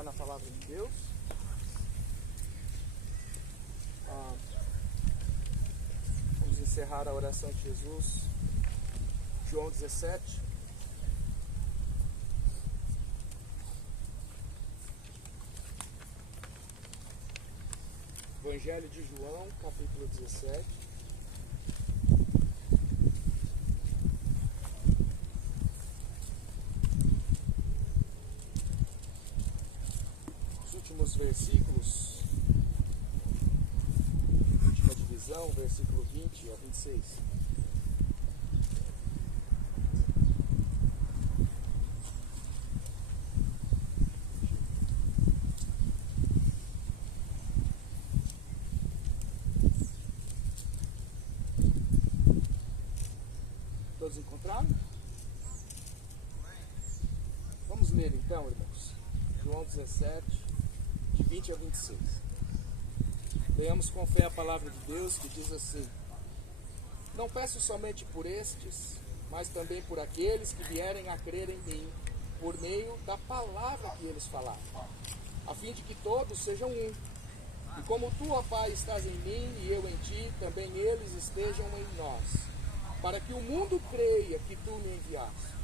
meditar na palavra de Deus. Vamos encerrar a oração de Jesus, João 17. Evangelho de João, capítulo 17. Os últimos versículos, última divisão, versículo 20 ao 26. Todos encontraram? Vamos ler então, irmãos. João 17, de 20 a 26. Leamos com fé a palavra de Deus, que diz assim: Não peço somente por estes, mas também por aqueles que vierem a crer em mim, por meio da palavra que eles falaram, a fim de que todos sejam um. E como tu, ó Pai, estás em mim e eu em ti, também eles estejam em nós, para que o mundo creia que tu me enviaste.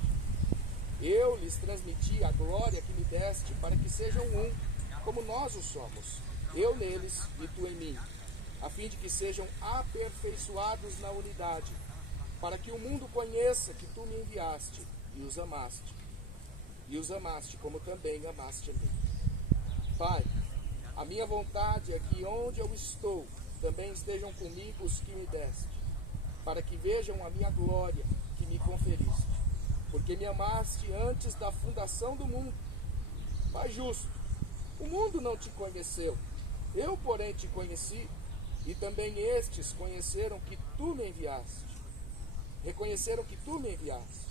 Eu lhes transmiti a glória que me deste, para que sejam um, como nós o somos, eu neles e tu em mim, a fim de que sejam aperfeiçoados na unidade, para que o mundo conheça que tu me enviaste e os amaste como também amaste a mim. Pai, a minha vontade é que onde eu estou, também estejam comigo os que me deste, para que vejam a minha glória que me conferiste, porque me amaste antes da fundação do mundo. Pai justo, o mundo não te conheceu, eu, porém, te conheci, e também estes conheceram que tu me enviaste. Reconheceram que tu me enviaste.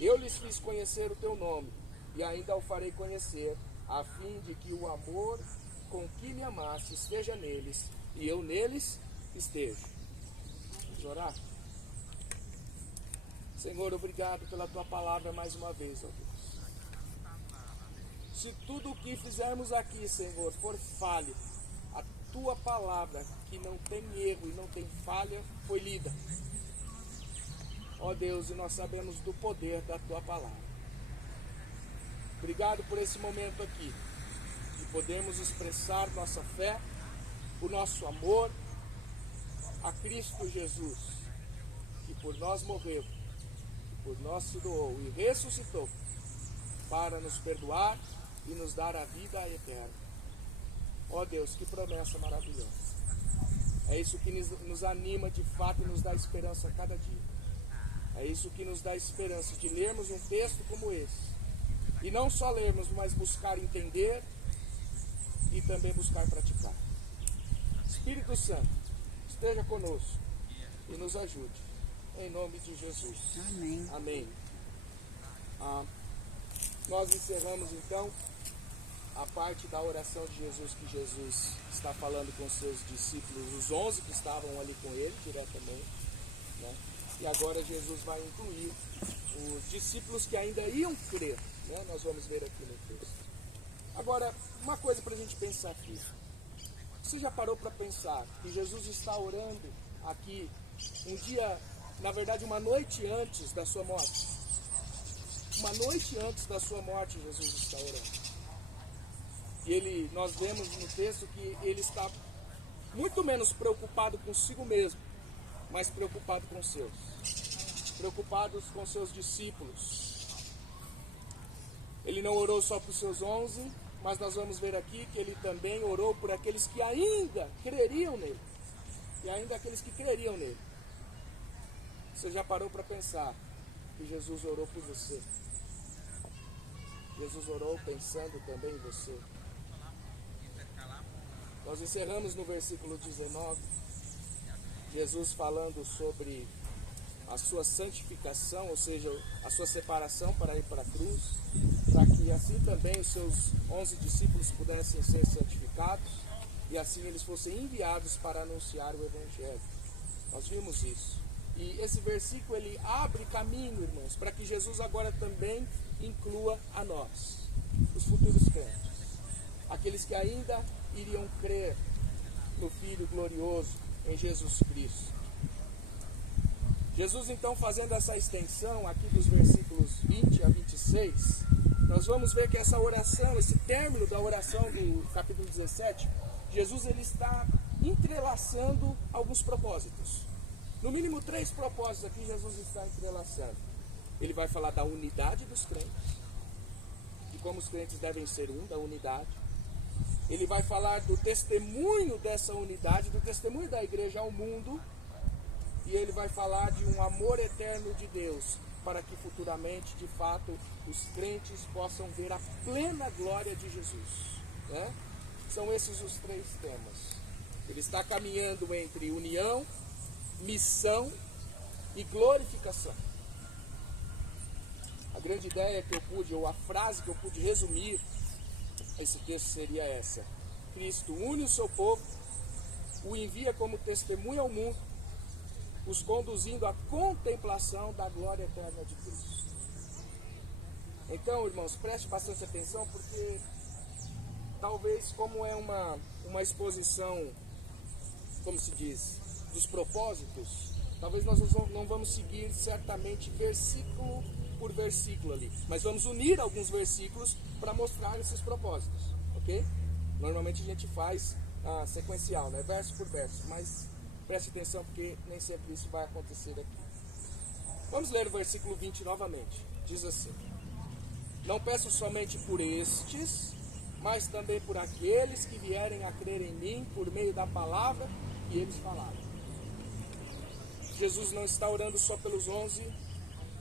Eu lhes fiz conhecer o teu nome, e ainda o farei conhecer, a fim de que o amor com que me amaste esteja neles, e eu neles esteja. Vamos orar? Senhor, obrigado pela tua palavra mais uma vez, ó Deus. Se tudo o que fizermos aqui, Senhor, for falha, a tua palavra, que não tem erro e não tem falha, foi lida. Ó Deus, e nós sabemos do poder da tua palavra. Obrigado por esse momento aqui, que podemos expressar nossa fé, o nosso amor a Cristo Jesus, que por nós morreu, por nós se doou e ressuscitou para nos perdoar e nos dar a vida eterna. Ó Deus, que promessa maravilhosa. É isso que nos anima de fato e nos dá esperança a cada dia. É isso que nos dá esperança de lermos um texto como esse. E não só lermos, mas buscar entender e também buscar praticar. Espírito Santo, esteja conosco e nos ajude. Em nome de Jesus. Amém. Amém. Nós encerramos então a parte da oração de Jesus, que Jesus está falando com seus discípulos, os 11 que estavam ali com ele diretamente, né? E agora Jesus vai incluir os discípulos que ainda iam crer, né? Nós vamos ver aqui no texto. Agora, uma coisa para a gente pensar aqui. Você já parou para pensar que Jesus está orando aqui um dia, na verdade uma noite antes da sua morte? Uma noite antes da sua morte Jesus está orando. E nós vemos no texto que ele está muito menos preocupado consigo mesmo, mas preocupado com os seus. Preocupados com seus discípulos. Ele não orou só para os seus 11, mas nós vamos ver aqui que ele também orou por aqueles que ainda creriam nele. E ainda aqueles que creriam nele. Você já parou para pensar que Jesus orou por você? Jesus orou pensando também em você. Nós encerramos no versículo 19, Jesus falando sobre a sua santificação, ou seja, a sua separação para ir para a cruz, para que assim também os seus 11 discípulos pudessem ser santificados e assim eles fossem enviados para anunciar o Evangelho. Nós vimos isso. E esse versículo ele abre caminho, irmãos, para que Jesus agora também inclua a nós, os futuros crentes. aqueles que ainda iriam crer no Filho glorioso, em Jesus Cristo. Jesus, então, fazendo essa extensão aqui dos versículos 20 a 26, nós vamos ver que essa oração, esse término da oração do capítulo 17, Jesus ele está entrelaçando alguns propósitos. No mínimo 3 propósitos aqui Jesus está entrelaçando. Ele vai falar da unidade dos crentes, de como os crentes devem ser da unidade. Ele vai falar do testemunho dessa unidade, do testemunho da igreja ao mundo. E ele vai falar de um amor eterno de Deus, para que futuramente, de fato, os crentes possam ver a plena glória de Jesus, né? São esses os 3 temas. Ele está caminhando entre união, missão e glorificação. A grande ideia que eu pude, ou a frase que eu pude resumir esse texto seria essa: Cristo une o seu povo, o envia como testemunha ao mundo, os conduzindo à contemplação da glória eterna de Cristo. Então, irmãos, preste bastante atenção, porque talvez, como é uma exposição, como se diz, dos propósitos, talvez nós não vamos seguir certamente versículo por versículo ali, mas vamos unir alguns versículos para mostrar esses propósitos, ok? Normalmente a gente faz sequencial, né? Verso por verso, mas preste atenção, porque nem sempre isso vai acontecer aqui. Vamos ler o versículo 20 novamente. Diz assim: Não peço somente por estes, mas também por aqueles que vierem a crer em mim por meio da palavra que eles falaram. Jesus não está orando só pelos 11,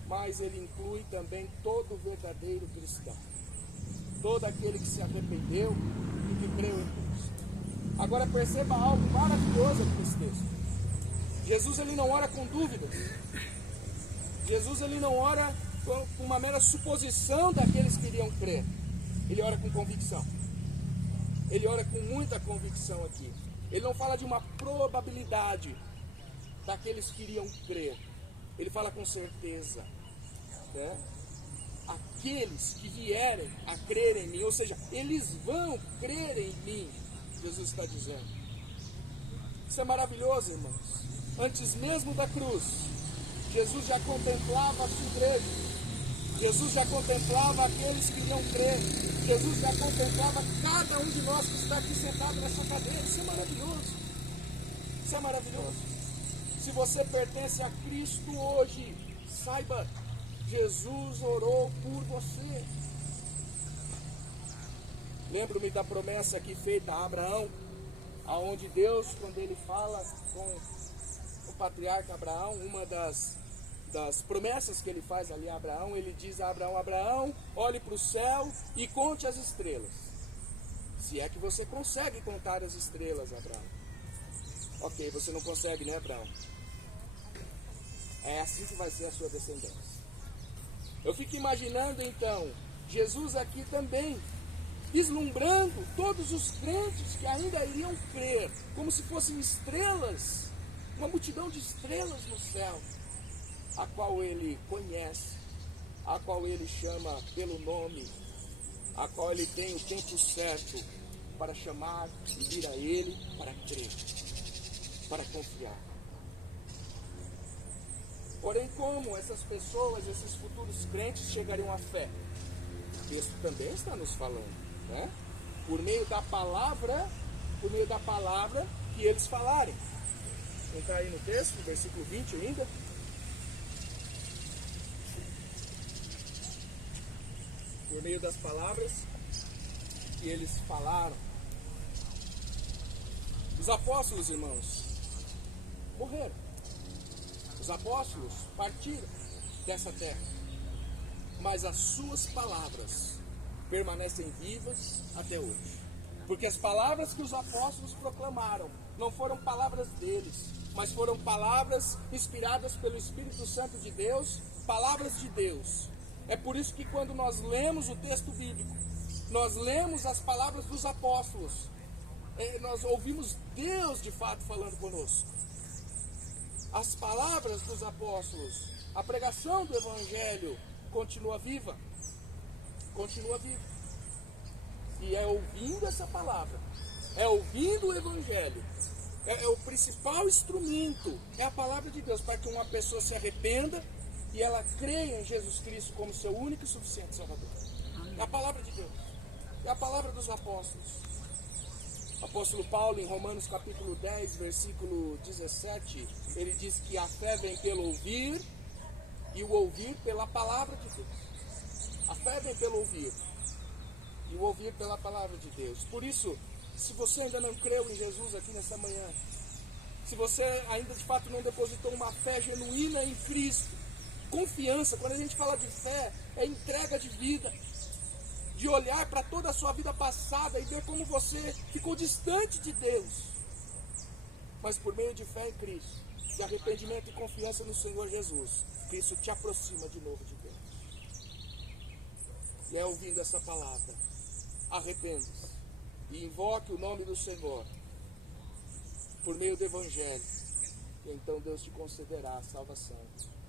mas ele inclui também todo verdadeiro cristão, todo aquele que se arrependeu e que creu em Deus. Agora perceba algo maravilhoso aqui nesse texto. Jesus ele não ora com dúvidas. Jesus ele não ora com uma mera suposição daqueles que iriam crer. Ele ora com convicção. Ele ora com muita convicção aqui. Ele não fala de uma probabilidade daqueles que iriam crer. Ele fala com certeza, né? Aqueles que vierem a crer em mim, ou seja, eles vão crer em mim, Jesus está dizendo. Isso é maravilhoso, irmãos. Antes mesmo da cruz, Jesus já contemplava a sua igreja. Jesus já contemplava aqueles que iriam crer. Jesus já contemplava cada um de nós que está aqui sentado nessa cadeira. Isso é maravilhoso. Isso é maravilhoso. Se você pertence a Cristo hoje, saiba, Jesus orou por você. Lembro-me da promessa aqui feita a Abraão, aonde Deus, quando ele fala com o patriarca Abraão, uma das promessas que ele faz ali a Abraão, ele diz a Abraão: Abraão, olhe para o céu e conte as estrelas. Se é que você consegue contar as estrelas, Abraão. Ok, você não consegue, né, Abraão? É assim que vai ser a sua descendência. Eu fico imaginando então, Jesus aqui também, vislumbrando todos os crentes que ainda iriam crer, como se fossem estrelas, uma multidão de estrelas no céu, a qual ele conhece, a qual ele chama pelo nome, a qual ele tem o tempo certo para chamar e vir a ele para crer, para confiar. Porém, como essas pessoas, esses futuros crentes chegariam à fé? O texto também está nos falando, né? Por meio da palavra que eles falarem. Vamos entrar aí no texto, no versículo 20 ainda. Por meio das palavras que eles falaram. Os apóstolos, irmãos, morreram. Os apóstolos partiram dessa terra, mas as suas palavras permanecem vivas até hoje. Porque as palavras que os apóstolos proclamaram não foram palavras deles, mas foram palavras inspiradas pelo Espírito Santo de Deus, palavras de Deus. É por isso que quando nós lemos o texto bíblico, nós lemos as palavras dos apóstolos, nós ouvimos Deus de fato falando conosco. As palavras dos apóstolos, a pregação do Evangelho continua viva. Continua viva. E e é ouvindo essa palavra, é ouvindo o Evangelho. É o principal instrumento, é a palavra de Deus, para que uma pessoa se arrependa e ela creia em Jesus Cristo como seu único e suficiente Salvador. É a palavra de Deus, é a palavra dos apóstolos. O apóstolo Paulo, em Romanos capítulo 10, versículo 17, ele diz que a fé vem pelo ouvir e o ouvir pela palavra de Deus. A fé vem pelo ouvir e o ouvir pela palavra de Deus. Por isso, se você ainda não creu em Jesus aqui nessa manhã, se você ainda de fato não depositou uma fé genuína em Cristo, confiança, quando a gente fala de fé, é entrega de vida, de olhar para toda a sua vida passada e ver como você ficou distante de Deus, mas por meio de fé em Cristo, de arrependimento e confiança no Senhor Jesus, Cristo te aproxima de novo de Deus. E é ouvindo essa palavra, arrependa-se e invoque o nome do Senhor por meio do Evangelho, e então Deus te concederá a salvação,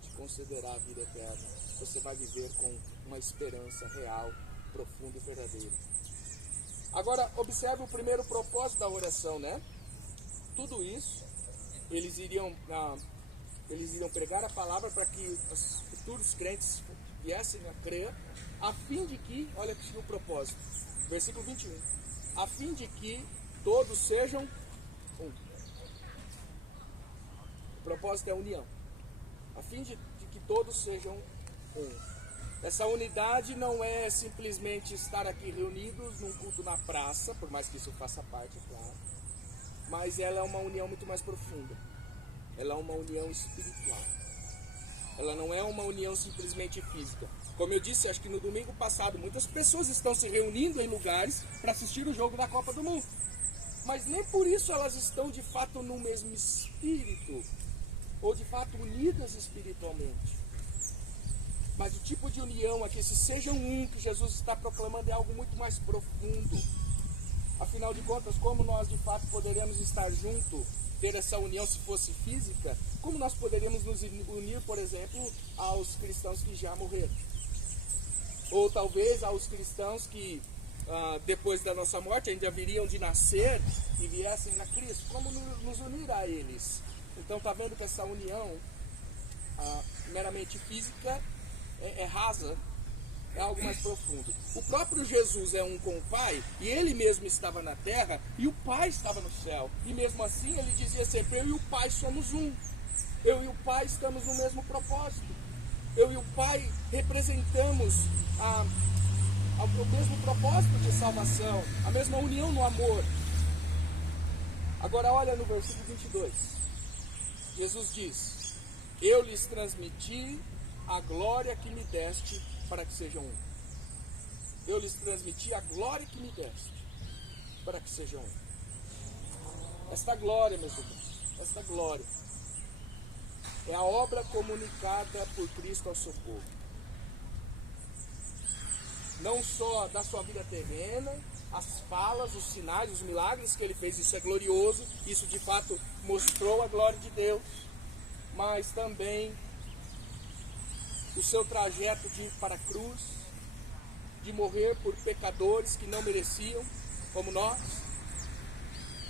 te concederá a vida eterna. Você vai viver com uma esperança real, profunda e verdadeira. Agora, observe o primeiro propósito da oração, né? Tudo isso, eles iriam pregar a palavra para que os futuros crentes viessem a crer, a fim de que, olha aqui o propósito, versículo 21, a fim de que todos sejam um. O propósito é a união, a fim de que todos sejam um. Essa unidade não é simplesmente estar aqui reunidos num culto na praça, por mais que isso faça parte, é claro, mas ela é uma união muito mais profunda. Ela é uma união espiritual. Ela não é uma união simplesmente física. Como eu disse, acho que no domingo passado, muitas pessoas estão se reunindo em lugares para assistir o jogo da Copa do Mundo. Mas nem por isso elas estão de fato no mesmo espírito, ou de fato unidas espiritualmente. Mas o tipo de união aqui, se sejam um, que Jesus está proclamando, é algo muito mais profundo. Afinal de contas, como nós de fato poderíamos estar juntos, ter essa união se fosse física? Como nós poderíamos nos unir, por exemplo, aos cristãos que já morreram? Ou talvez aos cristãos que depois da nossa morte ainda viriam de nascer e viessem a Cristo? Como nos unir a eles? Então está vendo que essa união meramente física é rasa, é algo mais profundo. O próprio Jesus é um com o Pai, e ele mesmo estava na terra, e o Pai estava no céu. E mesmo assim ele dizia sempre, eu e o Pai somos um. Eu e o Pai estamos no mesmo propósito. Eu e o Pai representamos o mesmo propósito de salvação, a mesma união no amor. Agora olha no versículo 22. Jesus diz, eu lhes transmiti a glória que me deste para que sejam um. Eu lhes transmiti a glória que me deste para que sejam um. Esta glória, meus irmãos, esta glória é a obra comunicada por Cristo ao seu povo. Não só da sua vida terrena, as falas, os sinais, os milagres que ele fez, isso é glorioso, isso de fato mostrou a glória de Deus, mas também o seu trajeto de ir para a cruz, de morrer por pecadores que não mereciam, como nós,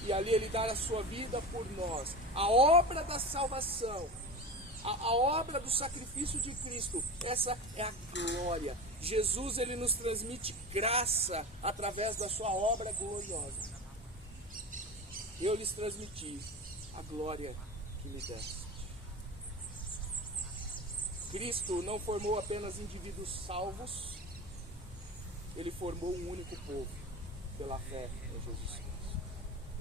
e ali ele dar a sua vida por nós. A obra da salvação, a obra do sacrifício de Cristo, essa é a glória. Jesus, ele nos transmite graça através da sua obra gloriosa. Eu lhes transmiti a glória que me deste. Cristo não formou apenas indivíduos salvos, ele formou um único povo pela fé em Jesus Cristo.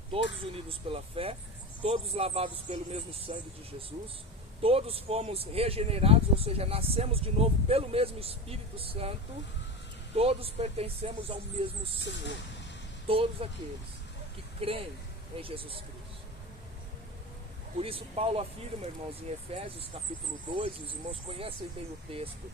Todos unidos pela fé, todos lavados pelo mesmo sangue de Jesus, todos fomos regenerados, ou seja, nascemos de novo pelo mesmo Espírito Santo, todos pertencemos ao mesmo Senhor, todos aqueles que creem em Jesus Cristo. Por isso Paulo afirma, irmãos, em Efésios capítulo 2, os irmãos conhecem bem o texto,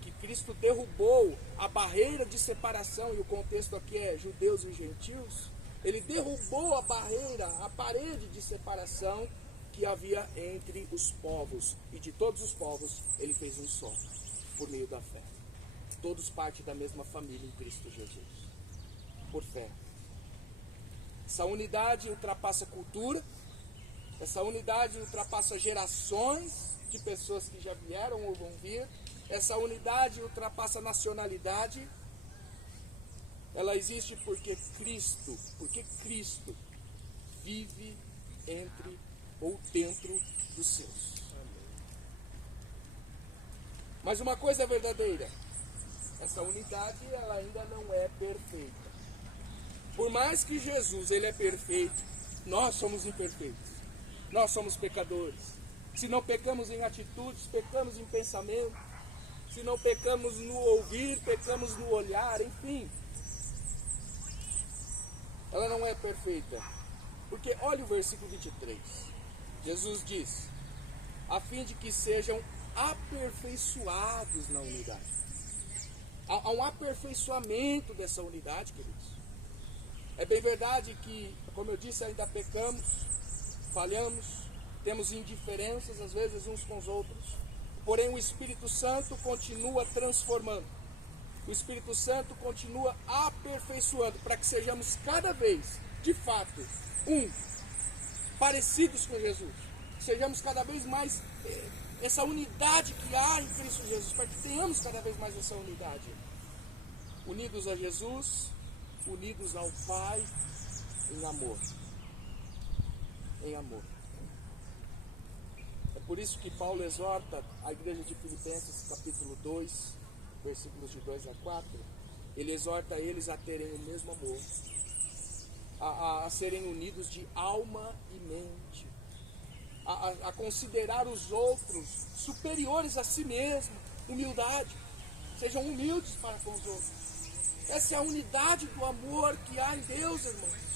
que Cristo derrubou a barreira de separação, e o contexto aqui é judeus e gentios. Ele derrubou a barreira, a parede de separação que havia entre os povos, e de todos os povos ele fez um só, por meio da fé. Todos parte da mesma família em Cristo Jesus. por fé. Essa unidade ultrapassa cultura, essa unidade ultrapassa gerações de pessoas que já vieram ou vão vir, essa unidade ultrapassa nacionalidade. Ela existe porque Cristo vive entre ou dentro dos seus. Mas uma coisa é verdadeira, essa unidade ela ainda não é perfeita. Por mais que Jesus ele é perfeito, nós somos imperfeitos, nós somos pecadores. Se não pecamos em atitudes, pecamos em pensamento. Se não pecamos no ouvir, pecamos no olhar, enfim. Ela não é perfeita. Porque olha o versículo 23. Jesus diz, a fim de que sejam aperfeiçoados na unidade. Há um aperfeiçoamento dessa unidade, queridos. É bem verdade que, como eu disse, ainda pecamos, falhamos, temos indiferenças às vezes uns com os outros. Porém o Espírito Santo continua transformando. O Espírito Santo continua aperfeiçoando para que sejamos cada vez, de fato, parecidos com Jesus. Sejamos cada vez mais essa unidade que há em Cristo Jesus, para que tenhamos cada vez mais essa unidade. Unidos a Jesus, unidos ao Pai, em amor. Em amor. É por isso que Paulo exorta a igreja de Filipenses, capítulo 2, versículos de 2 a 4. Ele exorta eles a terem o mesmo amor, a serem unidos de alma e mente, a considerar os outros superiores a si mesmo, humildade. Sejam humildes para com os outros. Essa é a unidade do amor que há em Deus, irmãos.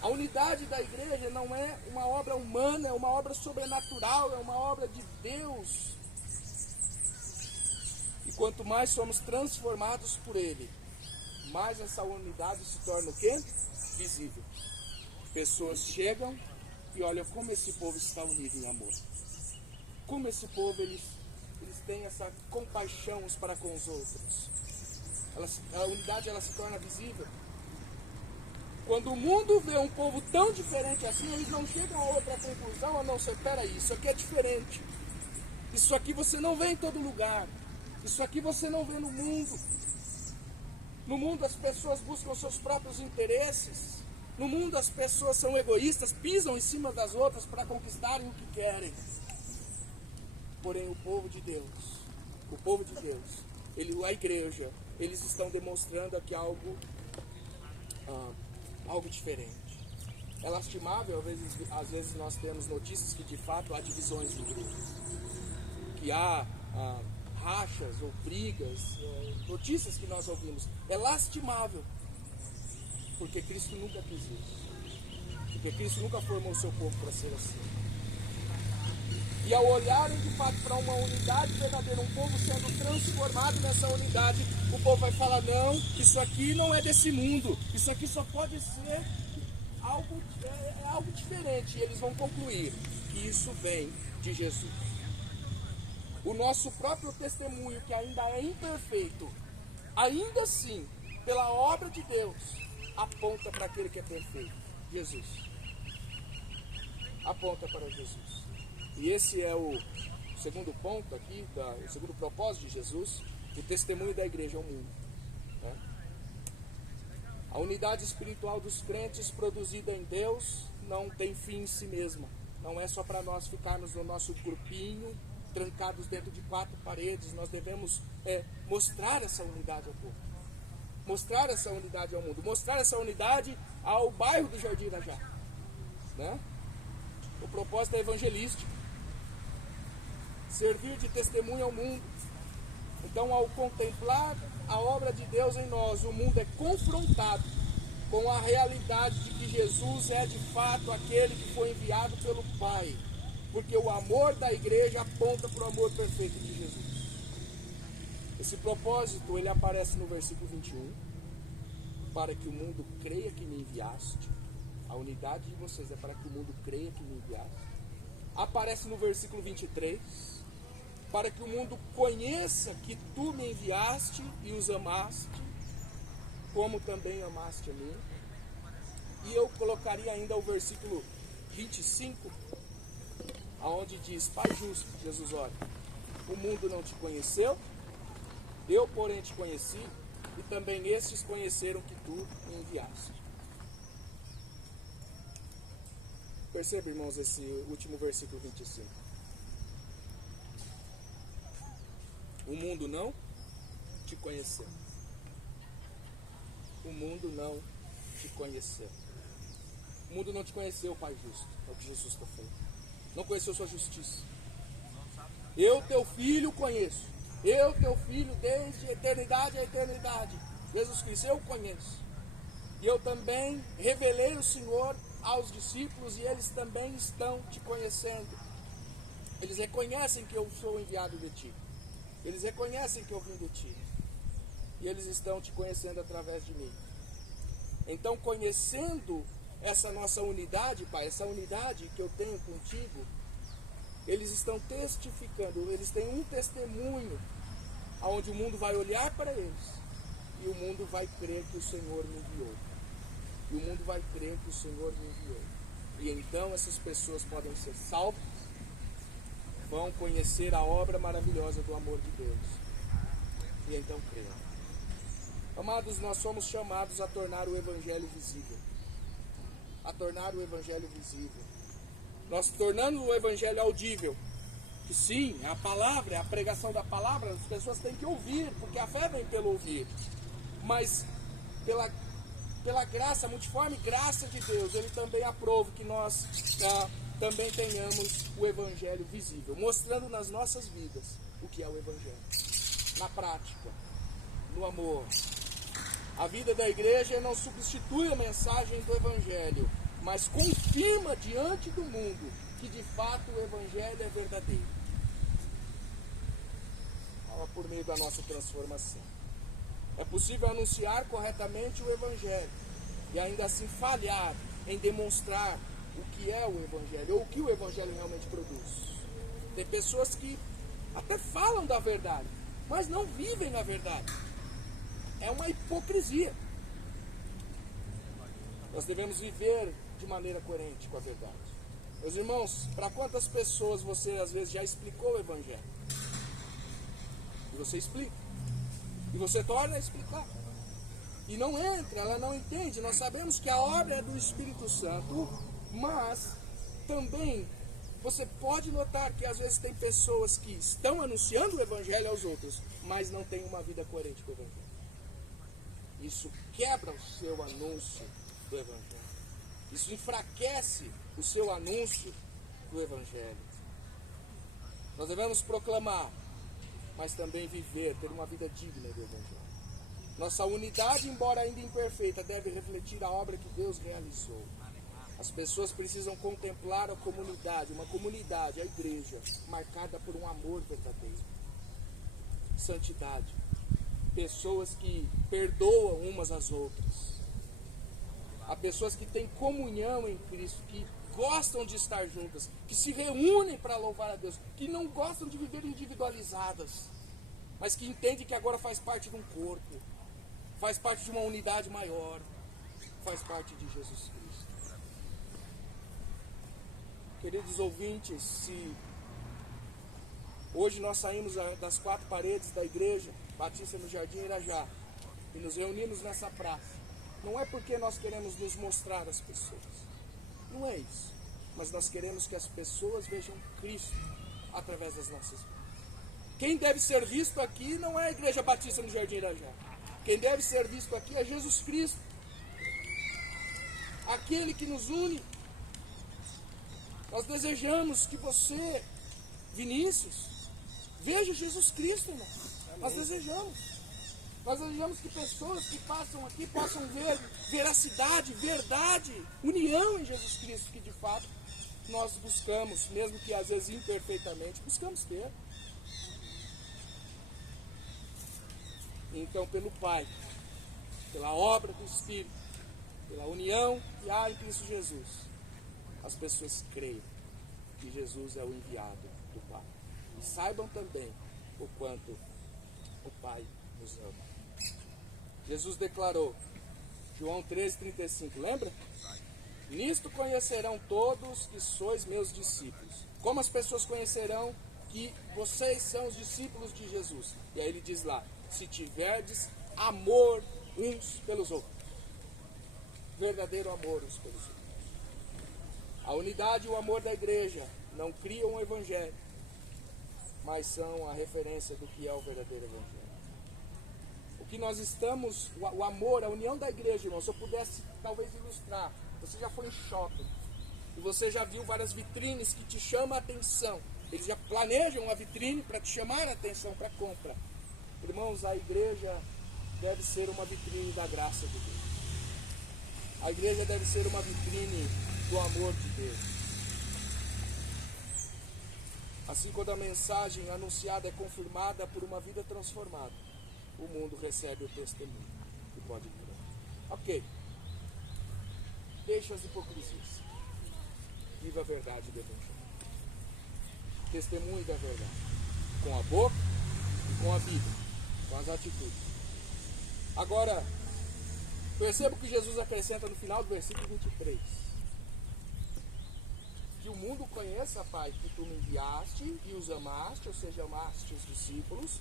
A unidade da igreja não é uma obra humana, é uma obra sobrenatural, é uma obra de Deus. E quanto mais somos transformados por Ele, mais essa unidade se torna o quê? Visível. Pessoas chegam e olham como esse povo está unido em amor. Como esse povo, eles têm essa compaixão uns para com os outros. A unidade ela se torna visível. Quando o mundo vê um povo tão diferente assim, eles não chegam a outra conclusão a não ser, peraí, isso aqui é diferente. Isso aqui você não vê em todo lugar. Isso aqui você não vê no mundo. No mundo as pessoas buscam seus próprios interesses. No mundo as pessoas são egoístas, pisam em cima das outras para conquistarem o que querem. Porém o povo de Deus, a igreja, eles estão demonstrando aqui algo diferente. É lastimável, às vezes nós temos notícias que de fato há divisões de igrejas, que há rachas ou brigas, notícias que nós ouvimos. É lastimável, porque Cristo nunca quis isso, porque Cristo nunca formou o seu povo para ser assim. E ao olharem de fato para uma unidade verdadeira, um povo sendo transformado nessa unidade, o povo vai falar, não, isso aqui não é desse mundo, isso aqui só pode ser algo diferente. E eles vão concluir que isso vem de Jesus. O nosso próprio testemunho, que ainda é imperfeito, ainda assim, pela obra de Deus, aponta para aquele que é perfeito, Jesus. Aponta para Jesus. E esse é o segundo ponto aqui, o segundo propósito de Jesus, o testemunho da igreja ao mundo. Né? A unidade espiritual dos crentes produzida em Deus não tem fim em si mesma. Não é só para nós ficarmos no nosso grupinho, trancados dentro de quatro paredes. Nós devemos mostrar essa unidade ao povo. Mostrar essa unidade ao mundo. Mostrar essa unidade ao bairro do Jardim Irajá. Né? O propósito é evangelístico. Servir de testemunho ao mundo. Então, ao contemplar a obra de Deus em nós, o mundo é confrontado com a realidade de que Jesus é de fato aquele que foi enviado pelo Pai, porque o amor da igreja aponta para o amor perfeito de Jesus. Esse propósito, ele aparece no versículo 21, para que o mundo creia que me enviaste. A unidade de vocês é para que o mundo creia que me enviaste. Aparece no versículo 23, para que o mundo conheça que tu me enviaste e os amaste. como também amaste a mim. E eu colocaria ainda o versículo 25, aonde diz: Pai justo, Jesus ora, o mundo não te conheceu, eu porém te conheci, e também estes conheceram que tu me enviaste. Perceba, irmãos, esse último versículo 25. O mundo não te conheceu. O mundo não te conheceu. O mundo não te conheceu, Pai justo. É o que Jesus está falando. Não conheceu sua justiça. Eu, teu filho, conheço. Eu, teu filho, desde a eternidade a eternidade. Jesus Cristo, eu conheço. E eu também revelei o Senhor aos discípulos e eles também estão te conhecendo. Eles reconhecem que eu sou enviado de ti. Eles reconhecem que eu vim de ti. E eles estão te conhecendo através de mim. Então, conhecendo essa nossa unidade, Pai, essa unidade que eu tenho contigo, eles estão testificando, eles têm um testemunho, onde o mundo vai olhar para eles, e o mundo vai crer que o Senhor me enviou. E o mundo vai crer que o Senhor me enviou. E então essas pessoas podem ser salvas, vão conhecer a obra maravilhosa do amor de Deus. E então crer. Amados, nós somos chamados a tornar o Evangelho visível. A tornar o Evangelho visível. Nós tornando o Evangelho audível. Que sim, é a palavra, é a pregação da palavra, as pessoas têm que ouvir, porque a fé vem pelo ouvir. Mas pela graça, a multiforme graça de Deus, Ele também aprova que nós também tenhamos o Evangelho visível, mostrando nas nossas vidas o que é o Evangelho. Na prática, no amor. A vida da igreja não substitui a mensagem do Evangelho, mas confirma diante do mundo que de fato o Evangelho é verdadeiro. Por meio da nossa transformação. É possível anunciar corretamente o Evangelho e ainda assim falhar em demonstrar o que é o Evangelho, ou o que o Evangelho realmente produz. Tem pessoas que até falam da verdade, mas não vivem na verdade. É uma hipocrisia. Nós devemos viver de maneira coerente com a verdade. Meus irmãos, para quantas pessoas você às vezes já explicou o Evangelho? E você explica. E você torna a explicar. E não entra, ela não entende. Nós sabemos que a obra é do Espírito Santo, mas também você pode notar que às vezes tem pessoas que estão anunciando o Evangelho aos outros, mas não têm uma vida coerente com o Evangelho. Isso quebra o seu anúncio do Evangelho. Isso enfraquece o seu anúncio do Evangelho. Nós devemos proclamar, mas também viver, ter uma vida digna do Evangelho. Nossa unidade, embora ainda imperfeita, deve refletir a obra que Deus realizou. As pessoas precisam contemplar a comunidade, uma comunidade, a igreja, marcada por um amor verdadeiro. Santidade. Pessoas que perdoam umas às outras. Há pessoas que têm comunhão em Cristo, que gostam de estar juntas, que se reúnem para louvar a Deus, que não gostam de viver individualizadas, mas que entendem que agora faz parte de um corpo, faz parte de uma unidade maior, faz parte de Jesus Cristo. Queridos ouvintes, se hoje nós saímos das quatro paredes da igreja Batista no Jardim Irajá e nos reunimos nessa praça, não é porque nós queremos nos mostrar às pessoas, não é isso, mas nós queremos que as pessoas vejam Cristo através das nossas vidas. Quem deve ser visto aqui não é a Igreja Batista no Jardim Irajá, quem deve ser visto aqui é Jesus Cristo, aquele que nos une. Nós desejamos que você, Vinícius, veja Jesus Cristo, irmão. Nós desejamos. Nós desejamos que pessoas que passam aqui possam ver veracidade, verdade, união em Jesus Cristo, que de fato nós buscamos, mesmo que às vezes imperfeitamente, buscamos ter. Então, pelo Pai, pela obra do Espírito, pela união que há em Cristo Jesus, as pessoas creiam que Jesus é o enviado do Pai. E saibam também o quanto o Pai nos ama. Jesus declarou, João 13,35, lembra? Nisto conhecerão todos que sois meus discípulos. Como as pessoas conhecerão que vocês são os discípulos de Jesus? E aí ele diz lá, se tiverdes amor uns pelos outros. Verdadeiro amor uns pelos outros. A unidade e o amor da igreja não criam o evangelho, mas são a referência do que é o verdadeiro evangelho. O que nós estamos, o amor, a união da igreja, irmão, se eu pudesse talvez ilustrar, você já foi em shopping e você já viu várias vitrines que te chamam a atenção. Eles já planejam uma vitrine para te chamar a atenção para compra. Irmãos, a igreja deve ser uma vitrine da graça de Deus. A igreja deve ser uma vitrine do amor de Deus. Assim, quando a mensagem anunciada é confirmada por uma vida transformada, o mundo recebe o testemunho e pode crer. Ok. Deixa as hipocrisias. Viva a verdade do evangelho. Testemunhe da verdade. Com a boca e com a vida. Com as atitudes. Agora, perceba o que Jesus acrescenta no final do versículo 23. Que o mundo conheça, Pai, que tu me enviaste e os amaste, ou seja, amaste os discípulos,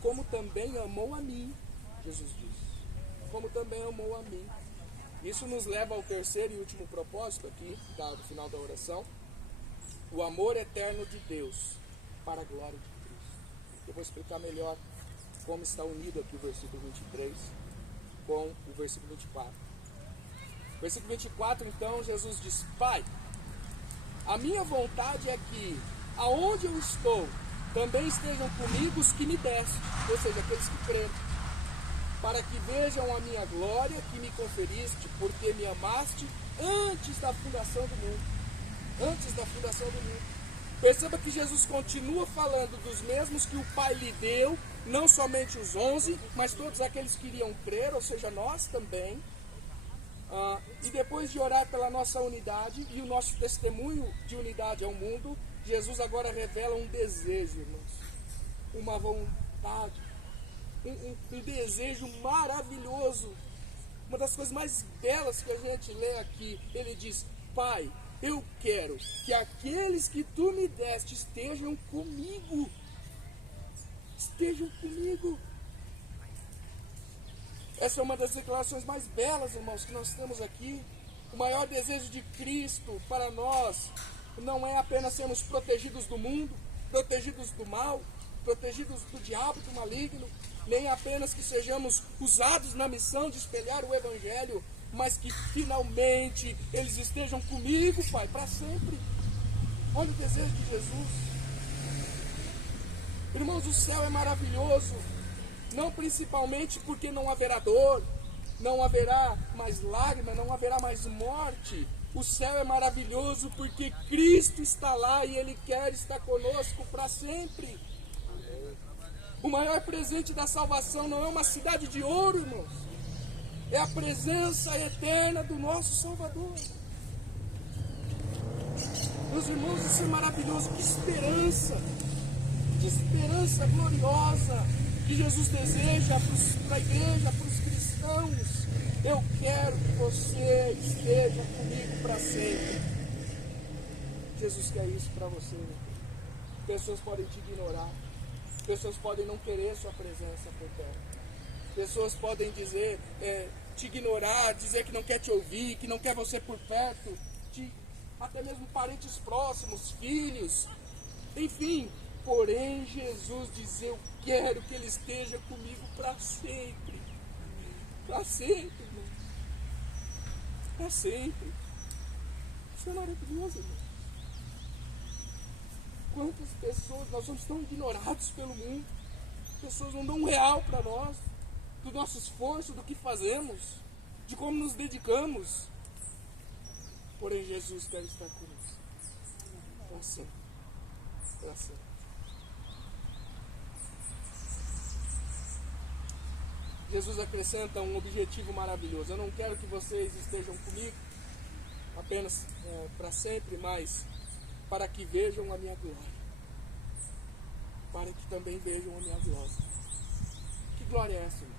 como também amou a mim, Jesus disse. Como também amou a mim. Isso nos leva ao terceiro e último propósito aqui, do final da oração. O amor eterno de Deus para a glória de Cristo. Eu vou explicar melhor como está unido aqui o versículo 23 com o versículo 24. Versículo 24, então, Jesus diz, Pai, a minha vontade é que, aonde eu estou, também estejam comigo os que me deste, ou seja, aqueles que creram, para que vejam a minha glória que me conferiste, porque me amaste antes da fundação do mundo. Antes da fundação do mundo. Perceba que Jesus continua falando dos mesmos que o Pai lhe deu, não somente os 11, mas todos aqueles que iriam crer, ou seja, nós também. E depois de orar pela nossa unidade e o nosso testemunho de unidade ao mundo, Jesus agora revela um desejo, irmãos. Uma vontade. Um desejo maravilhoso. Uma das coisas mais belas que a gente lê aqui. Ele diz, Pai, eu quero que aqueles que tu me deste estejam comigo. Estejam comigo. Essa é uma das declarações mais belas, irmãos, que nós temos aqui. O maior desejo de Cristo para nós não é apenas sermos protegidos do mundo, protegidos do mal, protegidos do diabo, do maligno, nem apenas que sejamos usados na missão de espelhar o Evangelho, mas que finalmente eles estejam comigo, Pai, para sempre. Olha o desejo de Jesus. Irmãos, o céu é maravilhoso, não principalmente porque não haverá dor, não haverá mais lágrima, não haverá mais morte. O céu é maravilhoso porque Cristo está lá e Ele quer estar conosco para sempre. O maior presente da salvação não é uma cidade de ouro, irmãos. É a presença eterna do nosso Salvador. Meus irmãos, isso é maravilhoso. Que esperança gloriosa que Jesus deseja para a igreja, para os cristãos. Eu quero que você esteja comigo para sempre. Jesus quer isso para você. Pessoas podem te ignorar. Pessoas podem não querer sua presença por perto. Pessoas podem dizer, te ignorar, dizer que não quer te ouvir, que não quer você por perto. Até mesmo parentes próximos, filhos. Enfim, porém Jesus diz, eu quero que Ele esteja comigo para sempre. Para sempre, irmão. Para sempre. Isso é maravilhoso, irmão. Quantas pessoas, nós somos tão ignorados pelo mundo. Pessoas não dão um real para nós, do nosso esforço, do que fazemos, de como nos dedicamos. Porém, Jesus quer estar conosco. Para sempre. Para sempre. Jesus acrescenta um objetivo maravilhoso. Eu não quero que vocês estejam comigo apenas para sempre, mas para que vejam a minha glória. Para que também vejam a minha glória. Que glória é essa, irmão?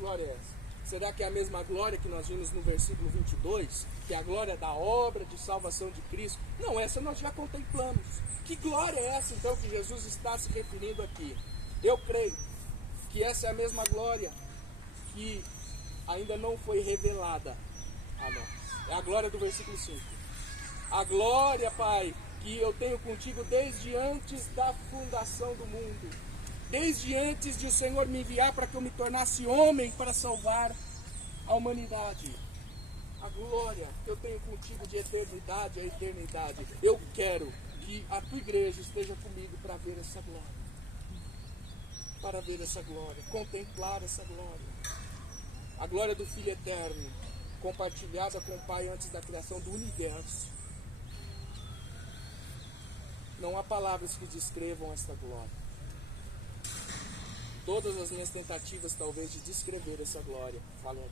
glória é essa? Será que é a mesma glória que nós vimos no versículo 22? Que é a glória da obra de salvação de Cristo? Não, essa nós já contemplamos. Que glória é essa então que Jesus está se referindo aqui? Eu creio que essa é a mesma glória que ainda não foi revelada a nós. É a glória do versículo 5. A glória, Pai, que eu tenho contigo desde antes da fundação do mundo. Desde antes de o Senhor me enviar para que eu me tornasse homem para salvar a humanidade. A glória que eu tenho contigo de eternidade a eternidade. Eu quero que a tua igreja esteja comigo para ver essa glória. Para ver essa glória, contemplar essa glória. A glória do Filho Eterno, compartilhada com o Pai antes da criação do universo. Não há palavras que descrevam esta glória. Todas as minhas tentativas, talvez, de descrever essa glória, falharia.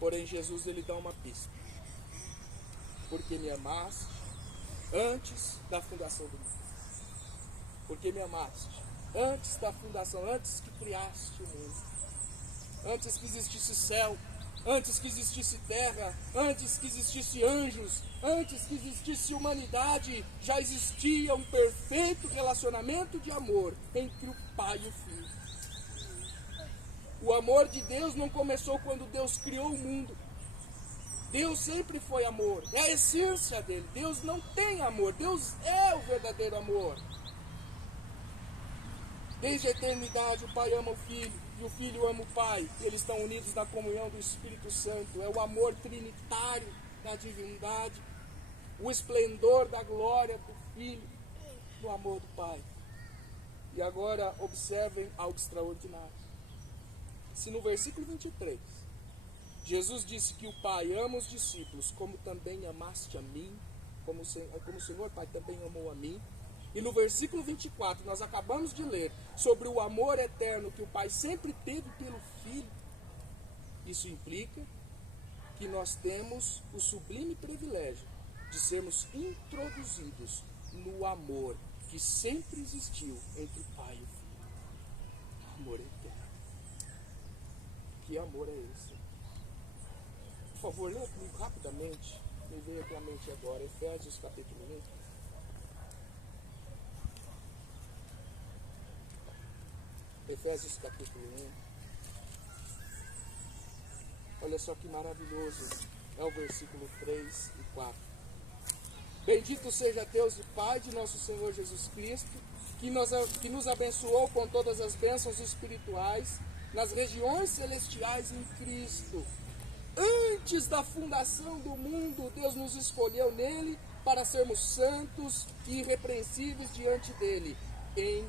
Porém, Jesus, ele dá uma pista. Porque me amaste antes da fundação do mundo. Porque me amaste antes da fundação, antes que criaste o mundo. Antes que existisse céu, antes que existisse terra, antes que existisse anjos, antes que existisse humanidade, já existia um perfeito relacionamento de amor entre o Pai e o Filho. O amor de Deus não começou quando Deus criou o mundo. Deus sempre foi amor, é a essência dele. Deus não tem amor, Deus é o verdadeiro amor. Desde a eternidade o Pai ama o Filho e o Filho ama o Pai. Eles estão unidos na comunhão do Espírito Santo. É o amor trinitário da divindade, o esplendor da glória do Filho, do amor do Pai. E agora observem algo extraordinário. Se no versículo 23, Jesus disse que o Pai ama os discípulos, como também amaste a mim, como o Senhor Pai também amou a mim. E no versículo 24, nós acabamos de ler sobre o amor eterno que o Pai sempre teve pelo Filho. Isso implica que nós temos o sublime privilégio de sermos introduzidos no amor que sempre existiu entre o Pai e o Filho. Amor eterno. Que amor é esse? Por favor, leia comigo rapidamente. Me veio aqui à mente agora, Efésios capítulo 1. Efésios capítulo 1. Olha só que maravilhoso. É o versículo 3 e 4. Bendito seja Deus e Pai de nosso Senhor Jesus Cristo, que nos abençoou com todas as bênçãos espirituais nas regiões celestiais em Cristo. Antes da fundação do mundo, Deus nos escolheu nele para sermos santos e irrepreensíveis diante dele, em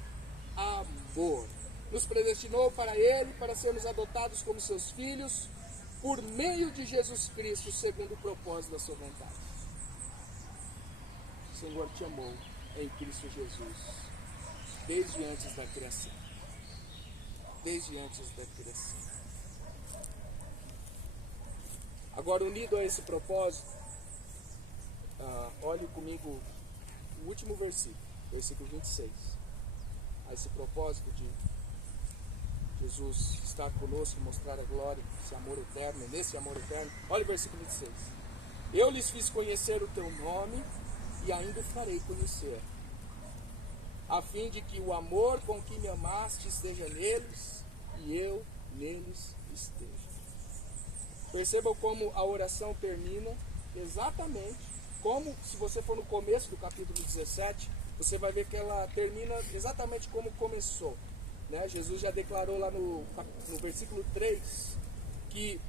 amor. Nos predestinou para ele, para sermos adotados como seus filhos, por meio de Jesus Cristo, segundo o propósito da sua vontade. O Senhor te amou em Cristo Jesus, desde antes da criação. Desde antes da criação. Agora, unido a esse propósito, olhe comigo o último versículo, versículo 26. A esse propósito de Jesus estar conosco, mostrar a glória, esse amor eterno, nesse amor eterno. Olha o versículo 26. Eu lhes fiz conhecer o teu nome e ainda o farei conhecer, a fim de que o amor com que me amaste esteja neles e eu neles esteja. Percebam como a oração termina exatamente como, se você for no começo do capítulo 17, você vai ver que ela termina exatamente como começou. Né? Jesus já declarou lá no versículo 3 que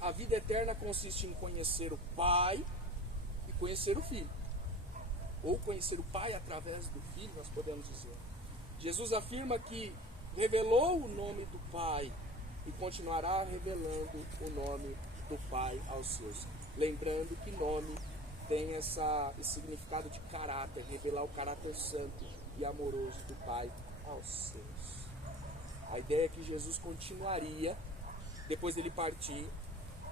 a vida eterna consiste em conhecer o Pai e conhecer o Filho. Ou conhecer o Pai através do Filho, nós podemos dizer. Jesus afirma que revelou o nome do Pai e continuará revelando o nome do Pai aos seus. Lembrando que nome tem esse significado de caráter, revelar o caráter santo e amoroso do Pai aos seus. A ideia é que Jesus continuaria, depois dele partir,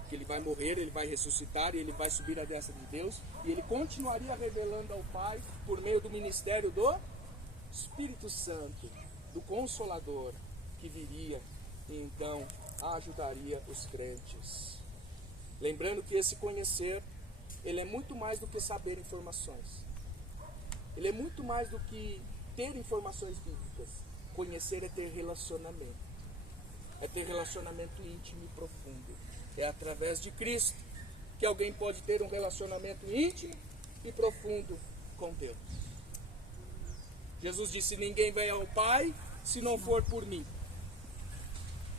que ele vai morrer, ele vai ressuscitar e ele vai subir à destra de Deus, e ele continuaria revelando ao Pai por meio do ministério do Espírito Santo, do Consolador, que viria e então ajudaria os crentes. Lembrando que esse conhecer, ele é muito mais do que saber informações. Ele é muito mais do que ter informações bíblicas. Conhecer é ter relacionamento. É ter relacionamento íntimo e profundo. É através de Cristo que alguém pode ter um relacionamento íntimo e profundo com Deus. Jesus disse: ninguém vem ao Pai se não for por mim.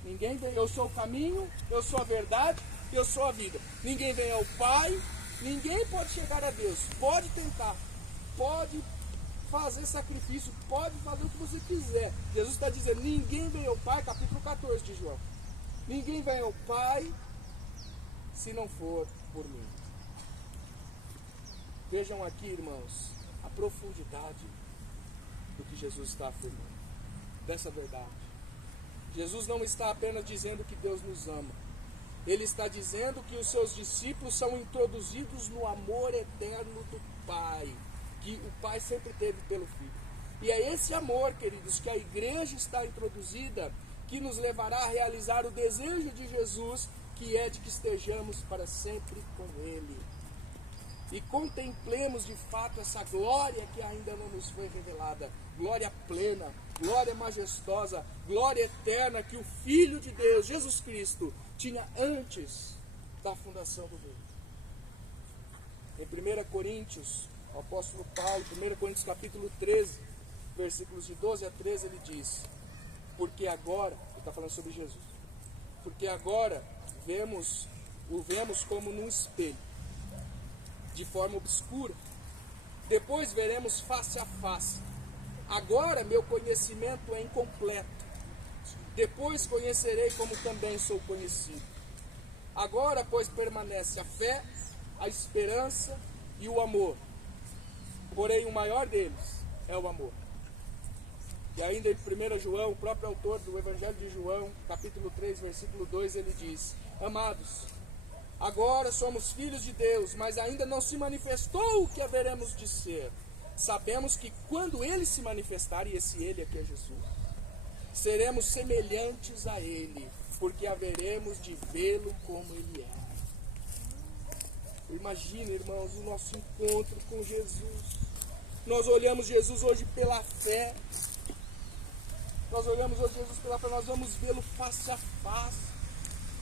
Ninguém vem, eu sou o caminho, eu sou a verdade, eu sou a vida. Ninguém vem ao Pai, ninguém pode chegar a Deus. Pode tentar, pode fazer sacrifício, pode fazer o que você quiser. Jesus está dizendo: ninguém vem ao Pai, capítulo 14 de João. Ninguém vem ao Pai se não for por mim. Vejam aqui, irmãos, a profundidade do que Jesus está afirmando, dessa verdade. Jesus não está apenas dizendo que Deus nos ama. Ele está dizendo que os seus discípulos são introduzidos no amor eterno do Pai, que o Pai sempre teve pelo Filho. E é esse amor, queridos, que a igreja está introduzida, que nos levará a realizar o desejo de Jesus, que é de que estejamos para sempre com Ele. E contemplemos de fato essa glória que ainda não nos foi revelada. Glória plena, glória majestosa, glória eterna que o Filho de Deus, Jesus Cristo, tinha antes da fundação do mundo. Em 1 Coríntios, o apóstolo Paulo, 1 Coríntios capítulo 13, versículos de 12 a 13, ele diz: porque agora, ele está falando sobre Jesus, porque agora o vemos como num espelho, de forma obscura, depois veremos face a face. Agora meu conhecimento é incompleto, depois conhecerei como também sou conhecido. Agora, pois, permanece a fé, a esperança e o amor, porém o maior deles é o amor. E ainda em 1 João, o próprio autor do Evangelho de João, capítulo 3, versículo 2, ele diz: amados, agora somos filhos de Deus, mas ainda não se manifestou o que haveremos de ser. Sabemos que quando Ele se manifestar, e esse Ele aqui é Jesus, seremos semelhantes a Ele, porque haveremos de vê-lo como Ele é. Imagina, irmãos, o nosso encontro com Jesus. Nós olhamos Jesus hoje pela fé. Nós olhamos hoje Jesus pela fé, nós vamos vê-lo face a face.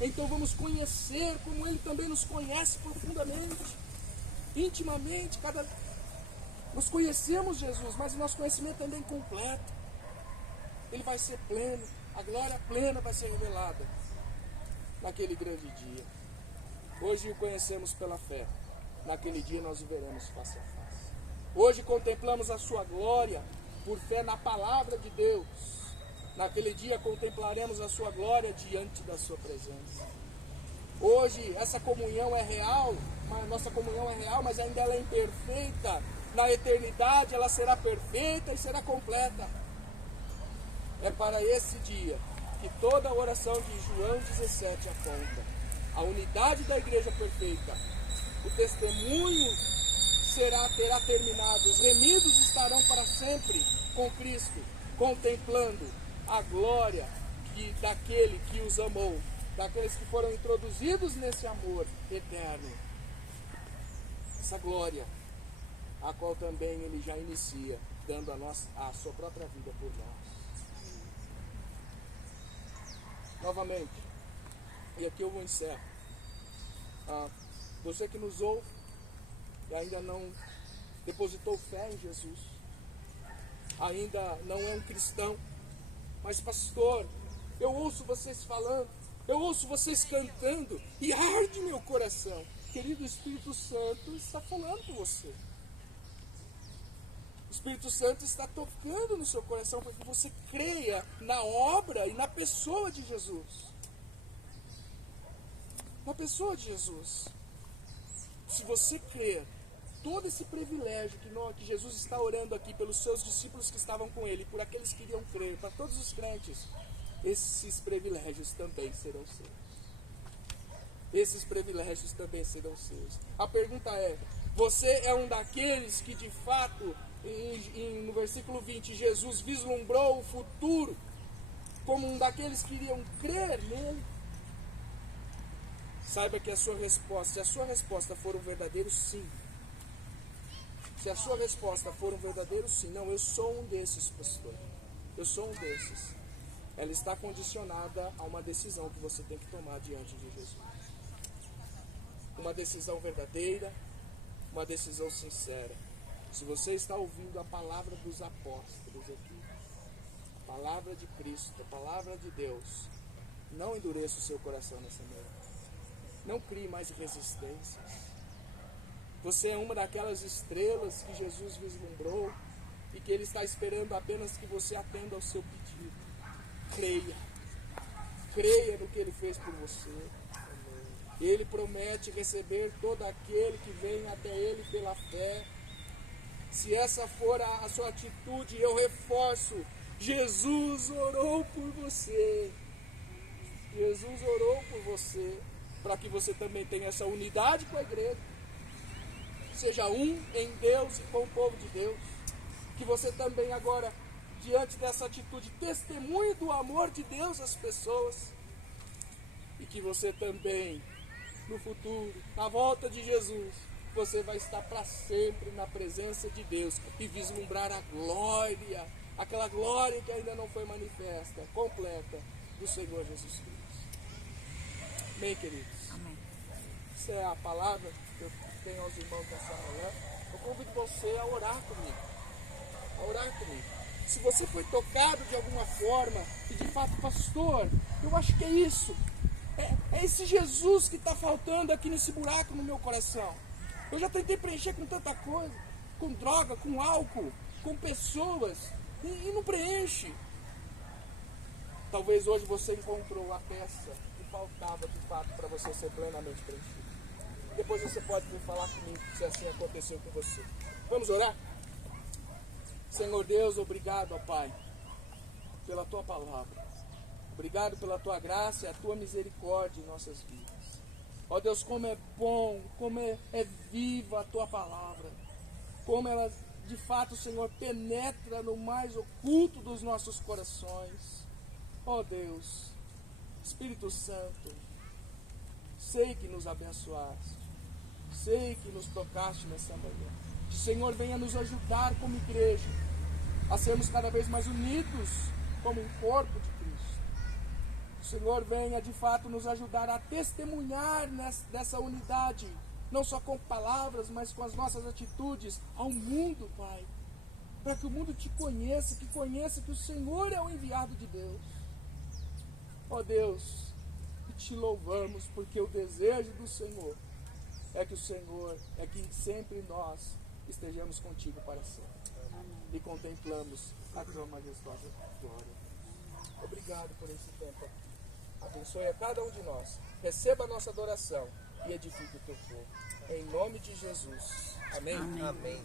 Então vamos conhecer como Ele também nos conhece profundamente, intimamente. Nós conhecemos Jesus, mas o nosso conhecimento também é completo. Ele vai ser pleno, a glória plena vai ser revelada naquele grande dia. Hoje o conhecemos pela fé, naquele dia nós o veremos face a face. Hoje contemplamos a sua glória por fé na palavra de Deus. Naquele dia contemplaremos a sua glória diante da sua presença. Hoje essa comunhão é real, a nossa comunhão é real, mas ainda ela é imperfeita. Na eternidade ela será perfeita e será completa. É para esse dia que toda a oração de João 17 aponta. A unidade da igreja perfeita. O testemunho terá terminado. Os remidos estarão para sempre com Cristo, contemplando a glória daquele que os amou, daqueles que foram introduzidos nesse amor eterno. Essa glória, a qual também Ele já inicia, dando a sua própria vida por nós. Novamente, e aqui eu vou encerrar. Você que nos ouve e ainda não depositou fé em Jesus, ainda não é um cristão, mas pastor, eu ouço vocês falando, eu ouço vocês cantando e arde meu coração. Querido, o Espírito Santo está falando com você. O Espírito Santo está tocando no seu coração para que você creia na obra e na pessoa de Jesus. Na pessoa de Jesus. Se você crer, todo esse privilégio que Jesus está orando aqui pelos seus discípulos que estavam com Ele, por aqueles que iriam crer, para todos os crentes, esses privilégios também serão seus. Esses privilégios também serão seus. A pergunta é: você é um daqueles que de fato, no versículo 20, Jesus vislumbrou o futuro como um daqueles que iriam crer nele. Saiba que a sua resposta, se a sua resposta for um verdadeiro sim, se a sua resposta for um verdadeiro sim, não, eu sou um desses, pastor, eu sou um desses, ela está condicionada a uma decisão que você tem que tomar diante de Jesus. Uma decisão verdadeira, uma decisão sincera. Se você está ouvindo a palavra dos apóstolos aqui, a palavra de Cristo, a palavra de Deus, não endureça o seu coração nessa noite. Não crie mais resistências. Você é uma daquelas estrelas que Jesus vislumbrou e que Ele está esperando apenas que você atenda ao seu pedido. Creia. Creia no que Ele fez por você. Ele promete receber todo aquele que vem até Ele pela fé. Se essa for a sua atitude, eu reforço, Jesus orou por você. Jesus orou por você, para que você também tenha essa unidade com a igreja. Seja um em Deus e com o povo de Deus. Que você também agora, diante dessa atitude, testemunhe do amor de Deus às pessoas. E que você também, no futuro, na volta de Jesus, você vai estar para sempre na presença de Deus e vislumbrar a glória, aquela glória que ainda não foi manifesta, completa, do Senhor Jesus Cristo. Amém, queridos? Amém. Essa é a palavra que eu tenho aos irmãos nessa manhã. Eu convido você a orar comigo. A orar comigo. Se você foi tocado de alguma forma, e de fato, pastor, eu acho que é isso. É esse Jesus que está faltando aqui nesse buraco no meu coração. Eu já tentei preencher com tanta coisa, com droga, com álcool, com pessoas, e não preenche. Talvez hoje você encontrou a peça que faltava de fato para você ser plenamente preenchido. Depois você pode vir falar comigo se assim aconteceu com você. Vamos orar? Senhor Deus, obrigado, ó Pai, pela Tua palavra. Obrigado pela Tua graça e a Tua misericórdia em nossas vidas. Ó Deus, como é bom, como é viva a Tua palavra. Como ela, de fato, Senhor, penetra no mais oculto dos nossos corações. Ó Deus, Espírito Santo, sei que nos abençoaste. Sei que nos tocaste nessa manhã. Que o Senhor venha nos ajudar como igreja a sermos cada vez mais unidos como um corpo de Cristo. Que o Senhor venha de fato nos ajudar a testemunhar dessa unidade, não só com palavras, mas com as nossas atitudes ao mundo, Pai. Para que o mundo te conheça, que conheça que o Senhor é o enviado de Deus. Ó Deus, te louvamos porque o desejo do Senhor é que sempre nós estejamos contigo para sempre. Amém. E contemplamos a tua majestosa glória. Obrigado por esse tempo. Abençoe a cada um de nós. Receba a nossa adoração e edifique o teu povo. Em nome de Jesus. Amém? Amém. Amém.